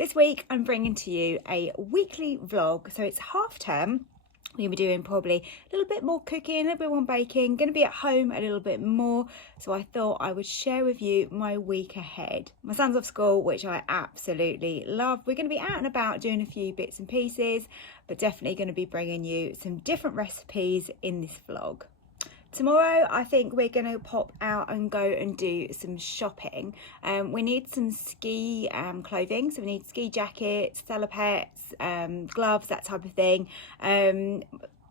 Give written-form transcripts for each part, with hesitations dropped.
This week I'm bringing to you a weekly vlog. So it's half term. We're going to be doing probably a little bit more cooking, a little bit more baking, going to be at home a little bit more. So I thought I would share with you my week ahead. My son's off school, which I absolutely love. We're going to be out and about doing a few bits and pieces, but definitely going to be bringing you some different recipes in this vlog. Tomorrow, I think we're going to pop out and go and do some shopping. We need some ski clothing, so we need ski jackets, salopettes, gloves, that type of thing.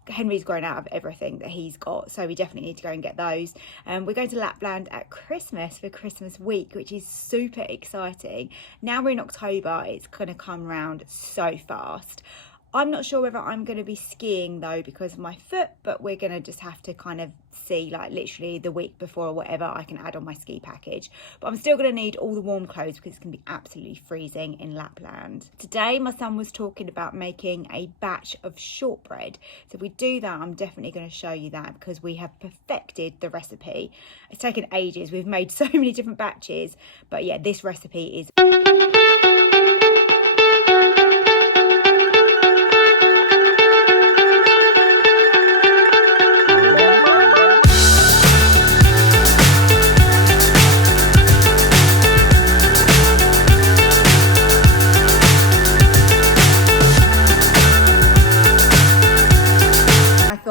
Henry's grown out of everything that he's got, so we definitely need to go and get those. We're going to Lapland at Christmas for Christmas week, which is super exciting. Now we're in October, it's going to come round so fast. I'm not sure whether I'm going to be skiing though because of my foot, but we're going to just have to kind of see, like literally the week before or whatever I can add on my ski package. But I'm still going to need all the warm clothes because it's going to be absolutely freezing in Lapland. Today my son was talking about making a batch of shortbread. So if we do that, I'm definitely going to show you that because we have perfected the recipe. It's taken ages. We've made so many different batches, but yeah, this recipe is...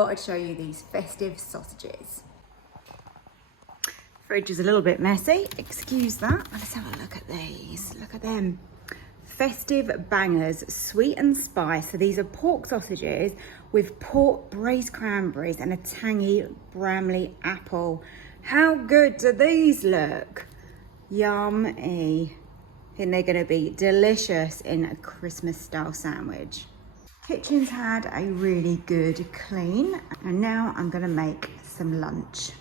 I'd show you these festive sausages. Fridge is a little bit messy, excuse that. Let's have a look at these. Look at them. Festive bangers, sweet and spice. So these are pork sausages with pork braised cranberries and a tangy Bramley apple. How good do these look? Yummy. I think they're going to be delicious in a Christmas style sandwich. Kitchen's had a really good clean, and now I'm going to make some lunch.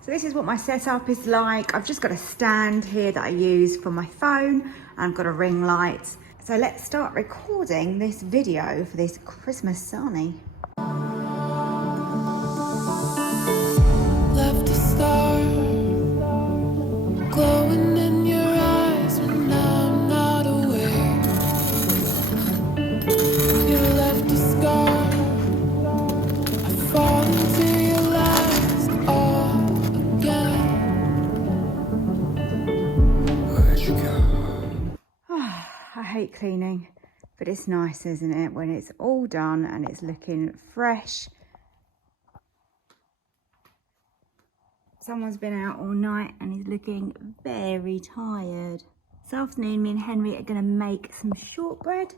So this is what my setup is like. I've just got a stand here that I use for my phone, and I've got a ring light. So let's start recording this video for this Christmas sarnie. Left a star glowing in your eyes when I'm not aware. You left a scar. I fall into your last all again. Where'd you go? I hate cleaning, but it's nice, isn't it, when it's all done and it's looking fresh. Someone's been out all night and he's looking very tired. This afternoon, me and Henry are going to make some shortbread.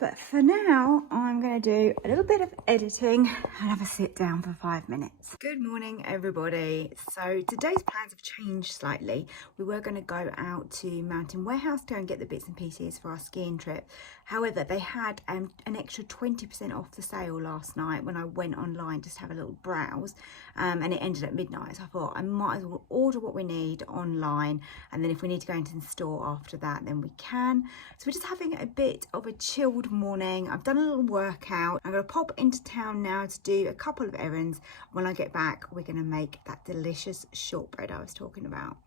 But for now, I'm going to do a little bit of editing and have a sit down for 5 minutes. Good morning, everybody. So today's plans have changed slightly. We were going to go out to Mountain Warehouse to go and get the bits and pieces for our skiing trip. However, they had an extra 20% off the sale last night when I went online just to have a little browse, and it ended at midnight. So I thought I might as well order what we need online, and then if we need to go into the store after that, then we can. So we're just having a bit of a chilled morning. I've done a little workout. I'm going to pop into town now to do a couple of errands. When I get back, we're going to make that delicious shortbread I was talking about.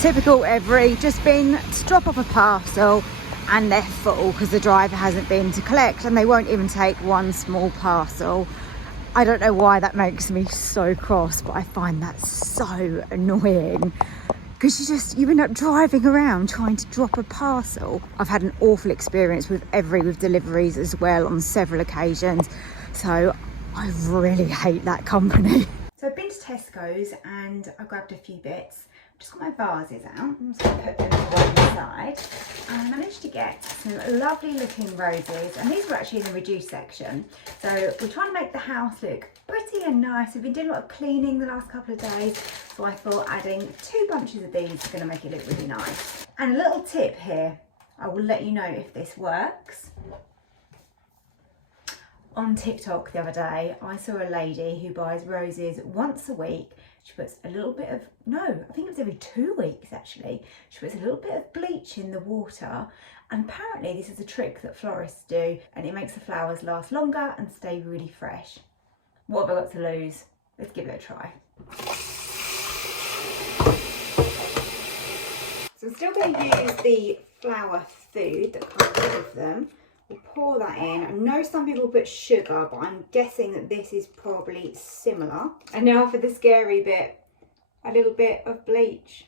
Typical every, just been to drop off a parcel and they're full because the driver hasn't been to collect, and they won't even take one small parcel. I don't know why that makes me so cross, but I find that so annoying because you end up driving around trying to drop a parcel. I've had an awful experience with deliveries as well on several occasions, so I really hate that company. So I've been to Tesco's and I grabbed a few bits. Just got my vases out. I'm just going to put them to one side. And I managed to get some lovely looking roses, and these were actually in the reduced section. So we're trying to make the house look pretty and nice. We've been doing a lot of cleaning the last couple of days, so I thought adding 2 bunches of these is going to make it look really nice. And a little tip here, I will let you know if this works. On TikTok the other day, I saw a lady who buys roses once a week. She puts a little bit of, no, I think it was every 2 weeks actually. She puts a little bit of bleach in the water, and apparently this is a trick that florists do, and it makes the flowers last longer and stay really fresh. What have I got to lose? Let's give it a try. So I'm still going to use the flour food that comes with them. We'll pour that in. I know some people put sugar, but I'm guessing that this is probably similar. And now for the scary bit, a little bit of bleach.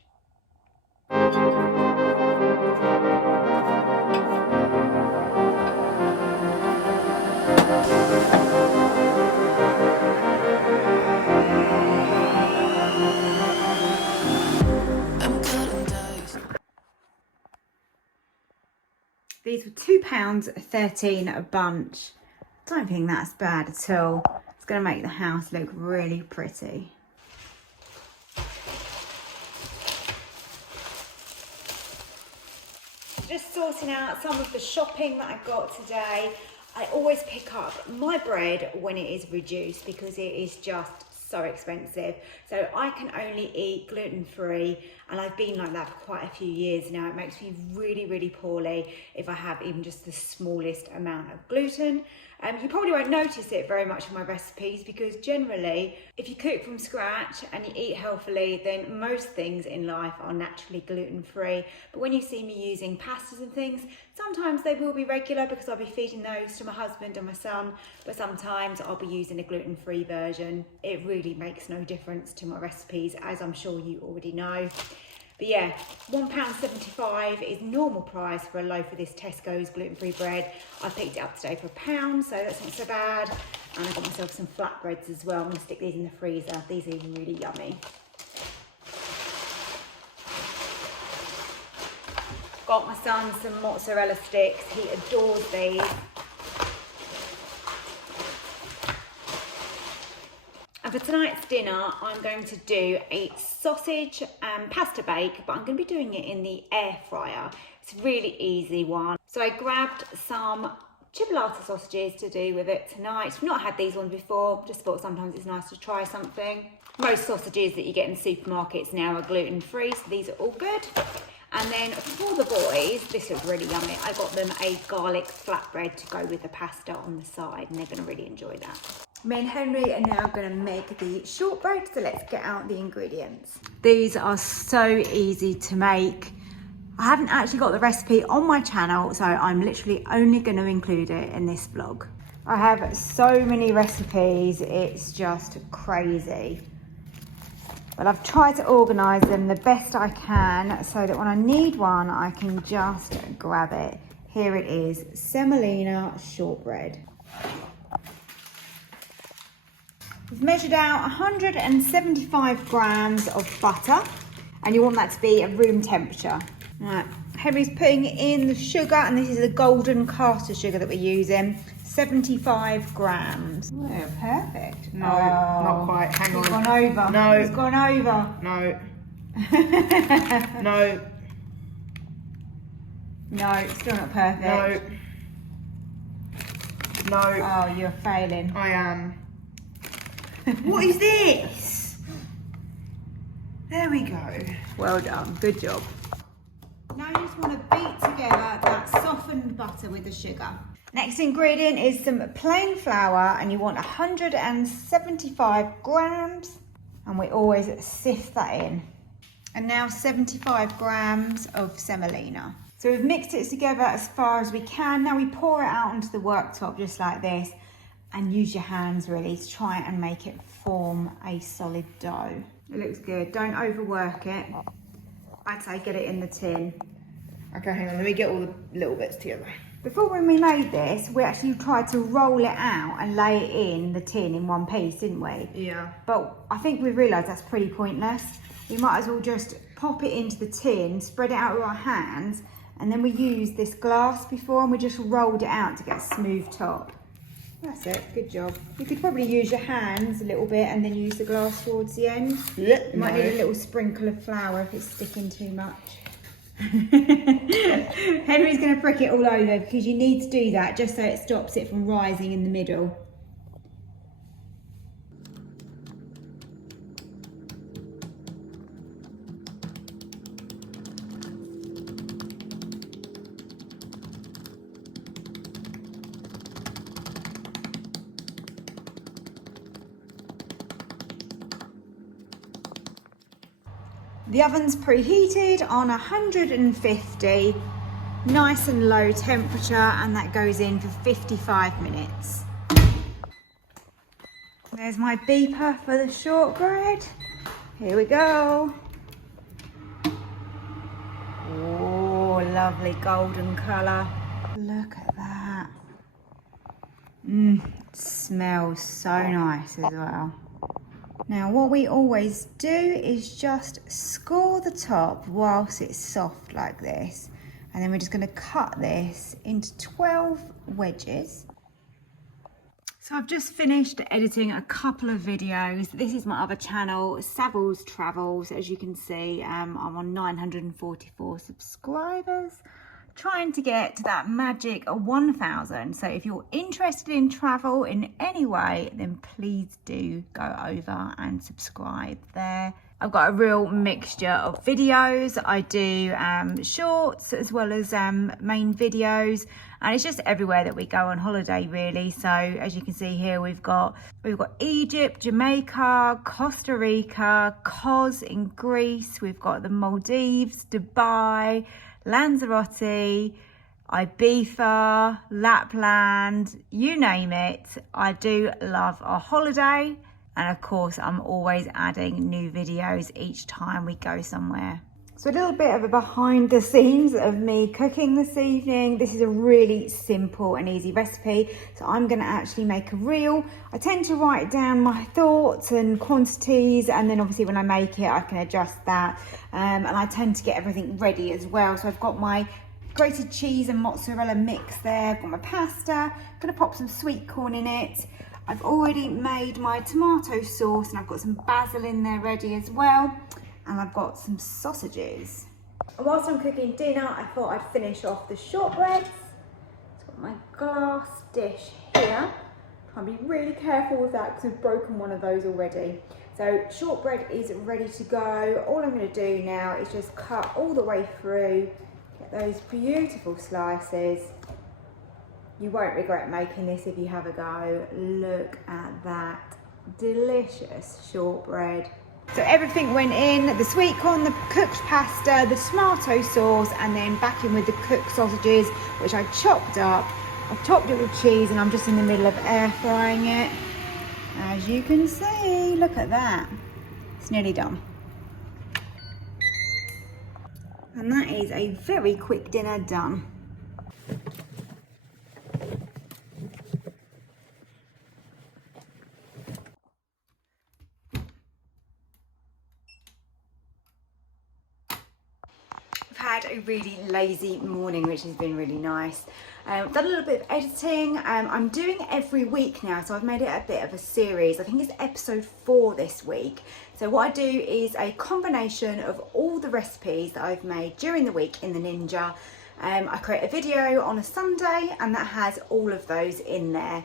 These were £2.13 a bunch. Don't think that's bad at all. It's going to make the house look really pretty. Just sorting out some of the shopping that I got today. I always pick up my bread when it is reduced because it is just so expensive. So I can only eat gluten-free, and I've been like that for quite a few years now. It makes me really, really poorly if I have even just the smallest amount of gluten. You probably won't notice it very much in my recipes because generally, if you cook from scratch and you eat healthily, then most things in life are naturally gluten-free. But when you see me using pastas and things, sometimes they will be regular because I'll be feeding those to my husband and my son, but sometimes I'll be using a gluten-free version. It really makes no difference to my recipes, as I'm sure you already know. But yeah, £1.75 is normal price for a loaf of this Tesco's gluten-free bread. I picked it up today for £1, so that's not so bad. And I got myself some flatbreads as well. I'm going to stick these in the freezer. These are really yummy. Got my son some mozzarella sticks. He adores these. And for tonight's dinner, I'm going to do a sausage and pasta bake, but I'm going to be doing it in the air fryer. It's a really easy one. So I grabbed some chipolata sausages to do with it tonight. I've not had these ones before, just thought sometimes it's nice to try something. Most sausages that you get in supermarkets now are gluten-free, so these are all good. And then for the boys, this looks really yummy. I got them a garlic flatbread to go with the pasta on the side, and they're going to really enjoy that. Me and Henry are now going to make the shortbread, so let's get out the ingredients. These are so easy to make. I haven't actually got the recipe on my channel, so I'm literally only going to include it in this vlog. I have so many recipes, it's just crazy. But I've tried to organise them the best I can so that when I need one, I can just grab it. Here it is, semolina shortbread. We've measured out 175 grams of butter, and you want that to be at room temperature. Right, Henry's putting in the sugar, and this is the golden caster sugar that we're using. 75 grams. Oh, perfect. No, not quite. Hang on. It's gone over. No. It's gone over. No. No. No, still not perfect. No. No. Oh, you're failing. I am. What is this? There we go. Well done. Good job. Now you just want to beat together that softened butter with the sugar. Next ingredient is some plain flour, and you want 175 grams, and we always sift that in. And now 75 grams of semolina. So we've mixed it together as far as we can. Now we pour it out onto the worktop just like this, and use your hands really to try and make it form a solid dough. It looks good. Don't overwork it. I'd say get it in the tin. Okay, hang on. Let me get all the little bits together. Before when we made this, we actually tried to roll it out and lay it in the tin in one piece, didn't we? Yeah. But I think we've realised that's pretty pointless. We might as well just pop it into the tin, spread it out with our hands, and then we used this glass before and we just rolled it out to get a smooth top. That's it, good job. You could probably use your hands a little bit and then use the glass towards the end. You might need a little sprinkle of flour if it's sticking too much. Henry's going to prick it all over because you need to do that just so it stops it from rising in the middle. The oven's preheated on 150, nice and low temperature, and that goes in for 55 minutes. There's my beeper for the shortbread. Here we go. Oh, lovely golden colour. Look at that. It smells so nice as well. Now what we always do is just score the top whilst it's soft like this. And then we're just going to cut this into 12 wedges. So I've just finished editing a couple of videos. This is my other channel, Savills Travels. As you can see, I'm on 944 subscribers, trying to get to that magic 1,000. So if you're interested in travel in any way, then please do go over and subscribe there. I've got a real mixture of videos. I do shorts as well as main videos, and it's just everywhere that we go on holiday really. So as you can see here, we've got Egypt, Jamaica, Costa Rica, Kos in Greece, we've got the Maldives, Dubai, Lanzarote, Ibiza, Lapland, you name it. I do love a holiday. And of course, I'm always adding new videos each time we go somewhere. So a little bit of a behind the scenes of me cooking this evening. This is a really simple and easy recipe. So I'm gonna actually make a reel. I tend to write down my thoughts and quantities, and then obviously when I make it, I can adjust that. And I tend to get everything ready as well. So I've got my grated cheese and mozzarella mix there. I've got my pasta, gonna pop some sweet corn in it. I've already made my tomato sauce, and I've got some basil in there ready as well. And I've got some sausages. And whilst I'm cooking dinner, I thought I'd finish off the shortbreads. I've got my glass dish here. I'll be really careful with that because I've broken one of those already. So shortbread is ready to go. All I'm going to do now is just cut all the way through, get those beautiful slices. You won't regret making this if you have a go. Look at that delicious shortbread. So everything went in, the sweet corn, the cooked pasta, the tomato sauce, and then back in with the cooked sausages, which I chopped up. I've topped it with cheese, and I'm just in the middle of air frying it. As you can see, look at that. It's nearly done. And that is a very quick dinner done. Had a really lazy morning, which has been really nice. Done a little bit of editing. I'm doing it every week now, so I've made it a bit of a series. I think it's episode 4 this week. So what I do is a combination of all the recipes that I've made during the week in the Ninja. I create a video on a Sunday, and that has all of those in there.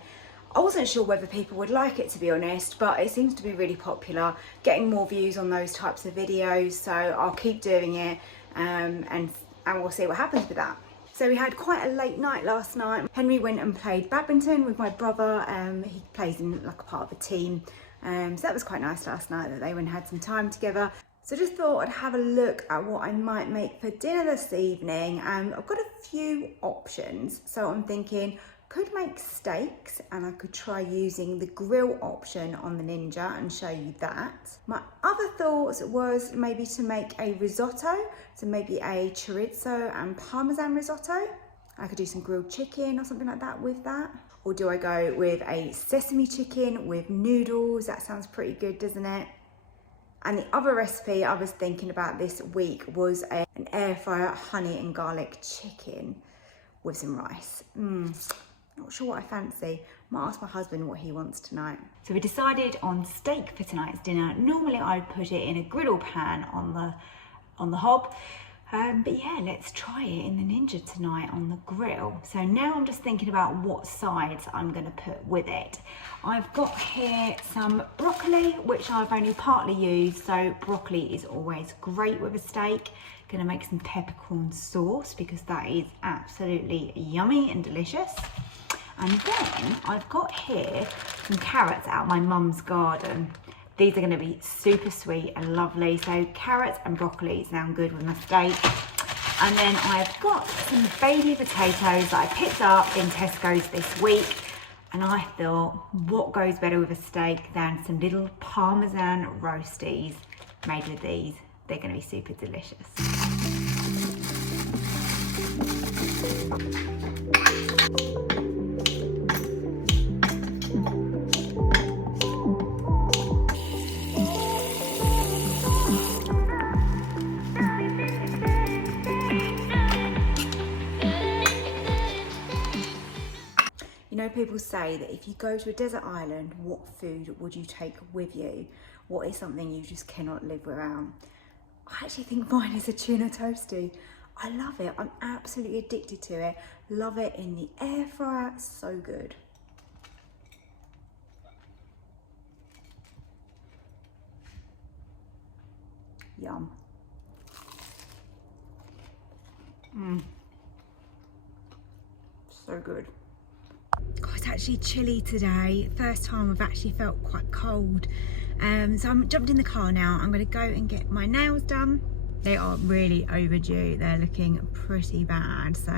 I wasn't sure whether people would like it, to be honest, but it seems to be really popular, getting more views on those types of videos, so I'll keep doing it. And we'll see what happens with that. So we had quite a late night last night. Henry went and played badminton with my brother. He plays in like a part of a team. So that was quite nice last night that they went and had some time together. So just thought I'd have a look at what I might make for dinner this evening. I've got a few options. So I'm thinking, could make steaks, and I could try using the grill option on the Ninja and show you that. My other thoughts was maybe to make a risotto, so maybe a chorizo and parmesan risotto. I could do some grilled chicken or something like that with that. Or do I go with a sesame chicken with noodles? That sounds pretty good, doesn't it? And the other recipe I was thinking about this week was an air fryer honey and garlic chicken with some rice. Not sure what I fancy. Might ask my husband what he wants tonight. So we decided on steak for tonight's dinner. Normally I'd put it in a griddle pan on the hob. But yeah, let's try it in the Ninja tonight on the grill. So now I'm just thinking about what sides I'm gonna put with it. I've got here some broccoli, which I've only partly used. So broccoli is always great with a steak. Gonna make some peppercorn sauce because that is absolutely yummy and delicious. And then I've got here some carrots out of my mum's garden. These are going to be super sweet and lovely. So carrots and broccoli sound good with my steak. And then I've got some baby potatoes that I picked up in Tesco's this week. And I thought, what goes better with a steak than some little Parmesan roasties made with these? They're going to be super delicious. You know, people say that if you go to a desert island, what food would you take with you? What is something you just cannot live without? I actually think mine is a tuna toastie. I love it. I'm absolutely addicted to it. Love it in the air fryer. So good. Yum. So good. God, it's actually chilly today. First time I've actually felt quite cold. So I'm jumped in the car now. I'm going to go and get my nails done. They are really overdue. They're looking pretty bad. So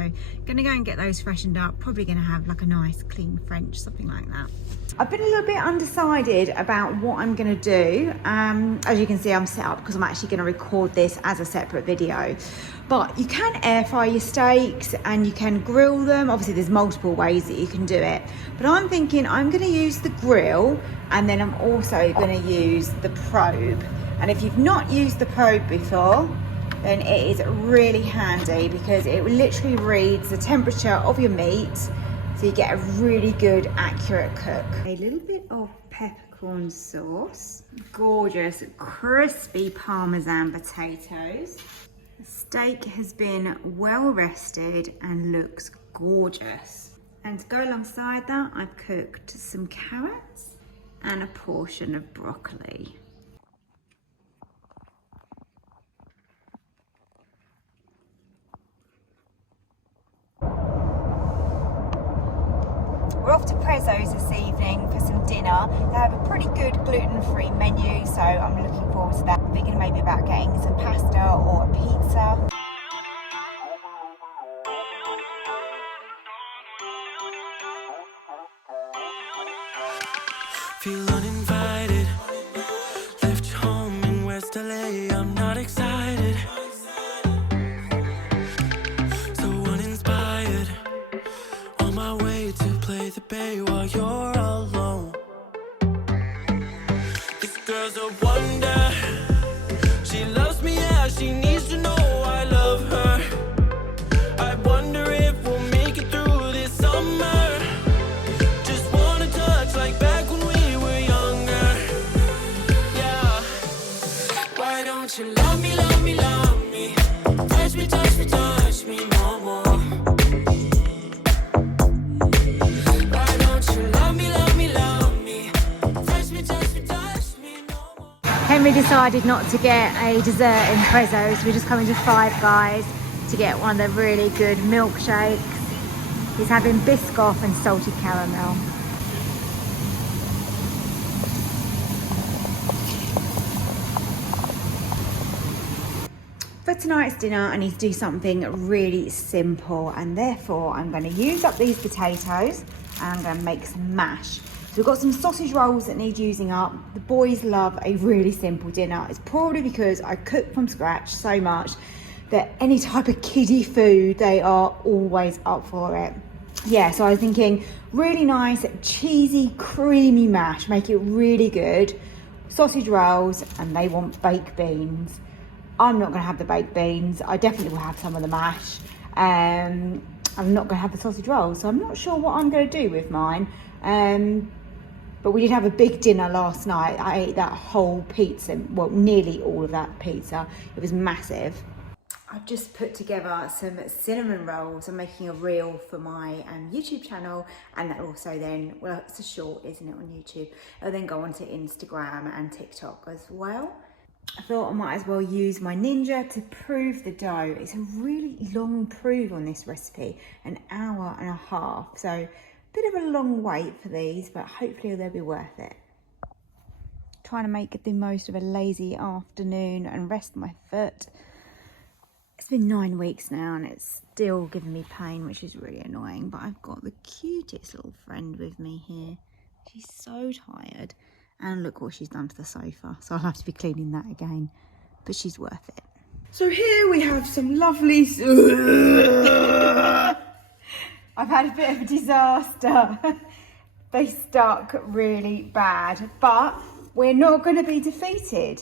going to go and get those freshened up. Probably going to have like a nice clean French, something like that. I've been a little bit undecided about what I'm going to do. As you can see, I'm set up because I'm actually going to record this as a separate video. But you can air fry your steaks and you can grill them. Obviously, there's multiple ways that you can do it. But I'm thinking I'm going to use the grill and then I'm also going to use the probe. And if you've not used the probe before, then it is really handy because it literally reads the temperature of your meat, so you get a really good, accurate cook. A little bit of peppercorn sauce, gorgeous, crispy Parmesan potatoes. The steak has been well rested and looks gorgeous. And to go alongside that, I've cooked some carrots and a portion of broccoli. We're off to Prezzo's this evening for some dinner. They have a pretty good gluten-free menu, so I'm looking forward to that. We're thinking maybe about getting some pasta or a pizza. Feel uninvited. Left home in West LA. I'm not excited. So uninspired. On my way to play the bay while you're alone. This girl's a wonder. She loves me, yeah, she needs to know I love her. I wonder if we'll make it through this summer. Just wanna touch like back when we were younger. Yeah. Why don't you love me, love me, love me? Touch me, touch me, touch me no more. Why don't you love me, love me, love me? Touch me, touch me, touch me no more. Henry decided not to get a dessert in Prezzo's. We're just coming to Five Guys to get one of the really good milkshakes. He's having Biscoff and salted caramel. For tonight's dinner, I need to do something really simple, and therefore I'm going to use up these potatoes and I'm going to make some mash. So we've got some sausage rolls that need using up. The boys love a really simple dinner. It's probably because I cook from scratch so much that any type of kiddie food, they are always up for it. Yeah, so I was thinking really nice, cheesy, creamy mash, make it really good. Sausage rolls, and they want baked beans. I'm not going to have the baked beans. I definitely will have some of the mash. I'm not going to have the sausage rolls, so I'm not sure what I'm going to do with mine. But we did have a big dinner last night. I ate that whole pizza, well, nearly all of that pizza. It was massive. I've just put together some cinnamon rolls. I'm making a reel for my YouTube channel, and that also then, well, it's a short, isn't it, on YouTube? It'll then go onto Instagram and TikTok as well. I thought I might as well use my Ninja to prove the dough. It's a really long prove on this recipe, an hour and a half. So a bit of a long wait for these, but hopefully they'll be worth it. trying to make the most of a lazy afternoon and rest my foot. It's been 9 weeks now and it's still giving me pain, which is really annoying, but I've got the cutest little friend with me here. She's so tired, and look what she's done to the sofa, so I'll have to be cleaning that again, but she's worth it. So here we have some lovely... I've had a bit of a disaster. They stuck really bad, but we're not going to be defeated.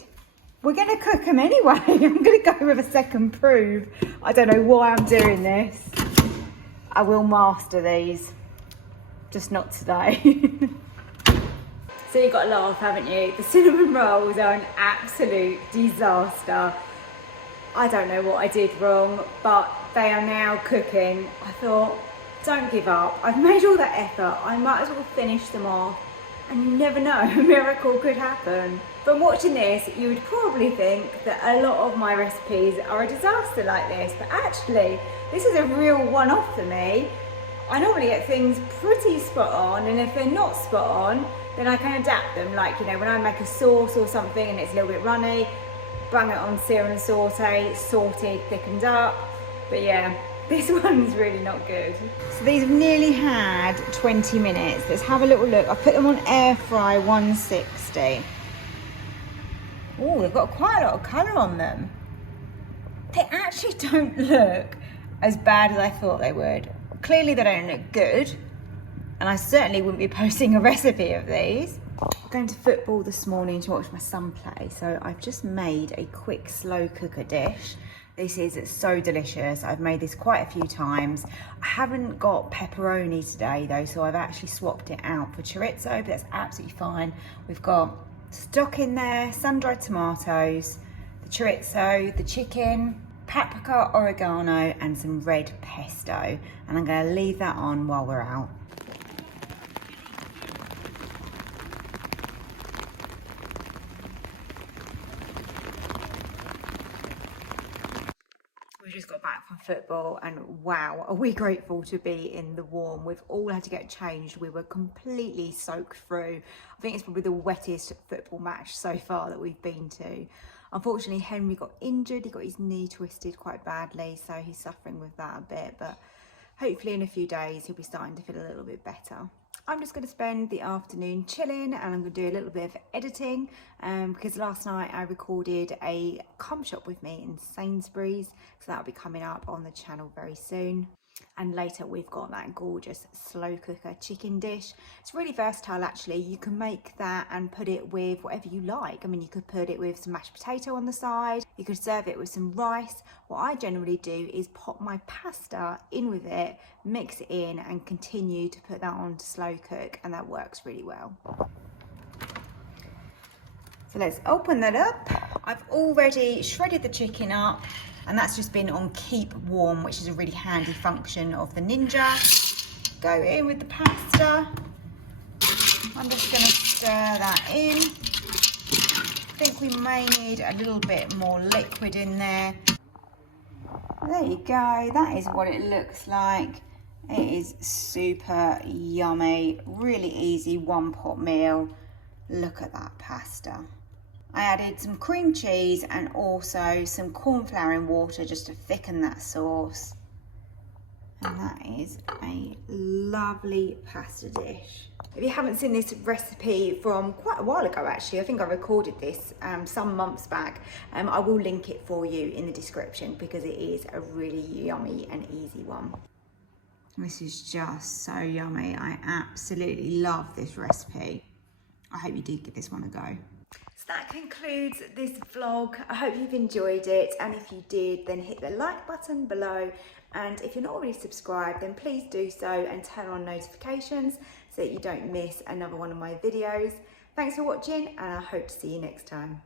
We're going to cook them anyway. I'm going to go with a second prove. I don't know why I'm doing this. I will master these, just not today. So you've got to laugh, haven't you? The cinnamon rolls are an absolute disaster. I don't know what I did wrong, but they are now cooking. I thought, don't give up. I've made all that effort. I might as well finish them off. And you never know, a miracle could happen. From watching this, you would probably think that a lot of my recipes are a disaster like this, but actually, this is a real one-off for me. I normally get things pretty spot on, and if they're not spot on, then I can adapt them. Like, you know, when I make a sauce or something and it's a little bit runny, bung it on sear and saute, sorted, thickened up. But yeah, this one's really not good. So these have nearly had 20 minutes. Let's have a little look. I put them on air fry 160. Oh, they've got quite a lot of colour on them. They actually don't look as bad as I thought they would. Clearly they don't look good, and I certainly wouldn't be posting a recipe of these. I'm going to football this morning to watch my son play, so I've just made a quick slow cooker dish. This is so delicious. I've made this quite a few times. I haven't got pepperoni today though, so I've actually swapped it out for chorizo, but that's absolutely fine. We've got stock in there, sun-dried tomatoes, the chorizo, the chicken, paprika, oregano, and some red pesto. And I'm gonna leave that on while we're out. We just got back from football and wow, are we grateful to be in the warm. We've all had to get changed. We were completely soaked through. I think it's probably the wettest football match so far that we've been to. Unfortunately, Henry got injured. He got his knee twisted quite badly, so he's suffering with that a bit, but hopefully in a few days he'll be starting to feel a little bit better. I'm just going to spend the afternoon chilling, and I'm going to do a little bit of editing because last night I recorded a comp shop with me in Sainsbury's, so that'll be coming up on the channel very soon. And later we've got that gorgeous slow cooker chicken dish. It's really versatile actually. You can make that and put it with whatever you like. I mean, you could put it with some mashed potato on the side. You could serve it with some rice. What I generally do is pop my pasta in with it, mix it in, and continue to put that on to slow cook, and that works really well. So let's open that up. I've already shredded the chicken up, and that's just been on keep warm, which is a really handy function of the Ninja. Go in with the pasta. I'm just going to stir that in. I think we may need a little bit more liquid in there. There you go, that is what it looks like. It is super yummy, really easy one pot meal. Look at that pasta. I added some cream cheese and also some corn flour in water just to thicken that sauce. And that is a lovely pasta dish. If you haven't seen this recipe from quite a while ago actually, I think I recorded this some months back, I will link it for you in the description because it is a really yummy and easy one. This is just so yummy. I absolutely love this recipe. I hope you do give this one a go. That concludes this vlog. I hope you've enjoyed it, and if you did, then hit the like button below, and if you're not already subscribed, then please do so and turn on notifications so that you don't miss another one of my videos. Thanks for watching, and I hope to see you next time.